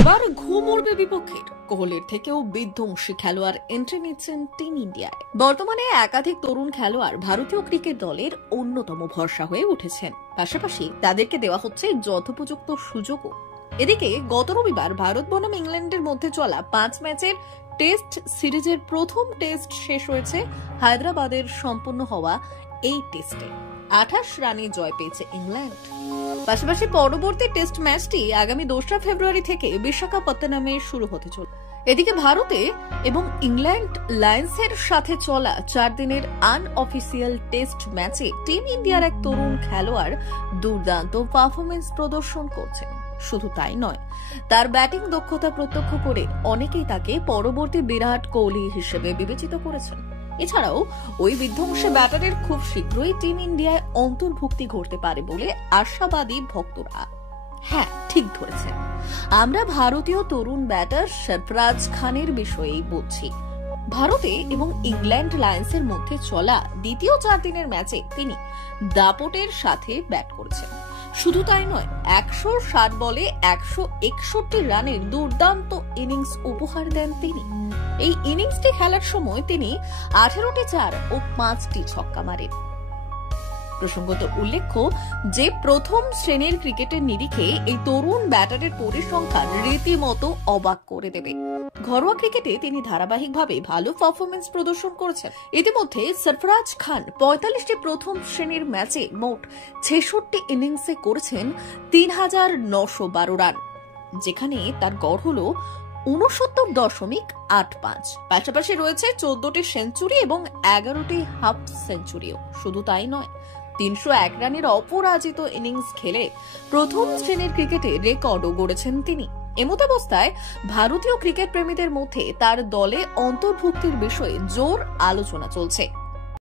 এবার ঘুম উড়বে বিপক্ষের। কোহলির থেকেও বিধ্বংসী খেলোয়াড় এন্ট্রি নিচ্ছেন টিম ইন্ডিয়ায়। বর্তমানে একাধিক তরুণ খেলোয়াড় ভারতীয় ক্রিকেট দলের অন্যতম ভরসা হয়ে উঠেছেন। পাশাপাশি তাদেরকে দেওয়া হচ্ছে যথোপযুক্ত সুযোগও। এদিকে গত রবিবার ভারত বনাম ইংল্যান্ডের মধ্যে চলা 5 ম্যাচের টেস্ট সিরিজের প্রথম টেস্ট শেষ হয়েছে হায়দ্রাবাদের সম্পন্ন হওয়া এই টেস্টে 28 রানে জয় পেয়েছে ইংল্যান্ড। পাশাপাশি পরবর্তী টেস্ট ম্যাচটি আগামী 2রা ফেব্রুয়ারি থেকে বিশাখাপত্তনমে শুরু হতে চলেছে। এদিকে ভারতে এবং ইংল্যান্ড লায়ন্সের সাথে চলা 4 দিনের আনঅফিসিয়াল টেস্ট ম্যাচে টিম ইন্ডিয়ার এক তরুণ খেলোয়াড় দুর্দান্ত পারফরমেন্স প্রদর্শন করছেন। শুধু তাই নয়, তার ব্যাটিং দক্ষতা প্রত্যক্ষ করে অনেকেই তাকে পরবর্তী বিরাট কোহলি হিসেবে বিবেচিত করেছেন। এছাড়াও ওই বিধ্বংসী ব্যাটারের খুব শীঘ্রই টিম ইন্ডিয়ায় অন্তর্ভুক্তি ঘটতে পারে বলে আশাবাদী ভক্তরা। হ্যাঁ, ঠিক ধরেছেন, আমরা ভারতীয় তরুণ ব্যাটার সরফরাজ খানের বিষয়েই বলছি। ভারতে এবং ইংল্যান্ড লায়ন্সের মধ্যে চলা দ্বিতীয় 4 দিনের ম্যাচে তিনি দাপটের সাথে ব্যাট করেছেন। শুধু তাই নয়, 160 বলে 161 রানের দুর্দান্ত ইনিংস উপহার দেন তিনি। এই ইনিংসটি খেলার সময় তিনি 18টি 4 ও 5টি ছক্কা মারেন। প্রসঙ্গত উল্লেখ্য যে প্রথম শ্রেণীর ক্রিকেটের নিরিখে এই তরুণ ব্যাটারের পরিসংখ্যান রীতিমতো অবাক করে দেবে। ঘরোয়া ক্রিকেটে তিনি ধারাবাহিকভাবে ভালো পারফরমেন্স প্রদর্শন করেছেন। ইতিমধ্যে সরফরাজ খান 45টি প্রথম শ্রেণীর ম্যাচে মোট 66 ইনিংসে করেছেন 3912 রান, যেখানে তার গড় হল 69.85। পাশাপাশি রয়েছে 14টি সেঞ্চুরি এবং 11টি হাফ সেঞ্চুরিও। শুধু তাই নয়, 301 রানের অপরাজিত ইনিংস খেলে প্রথম শ্রেণীর ক্রিকেটে রেকর্ডও গড়েছেন তিনি। এমতাবস্থায় ভারতীয় ক্রিকেট প্রেমীদের মধ্যে তার দলে অন্তর্ভুক্তির বিষয়ে জোর আলোচনা চলছে।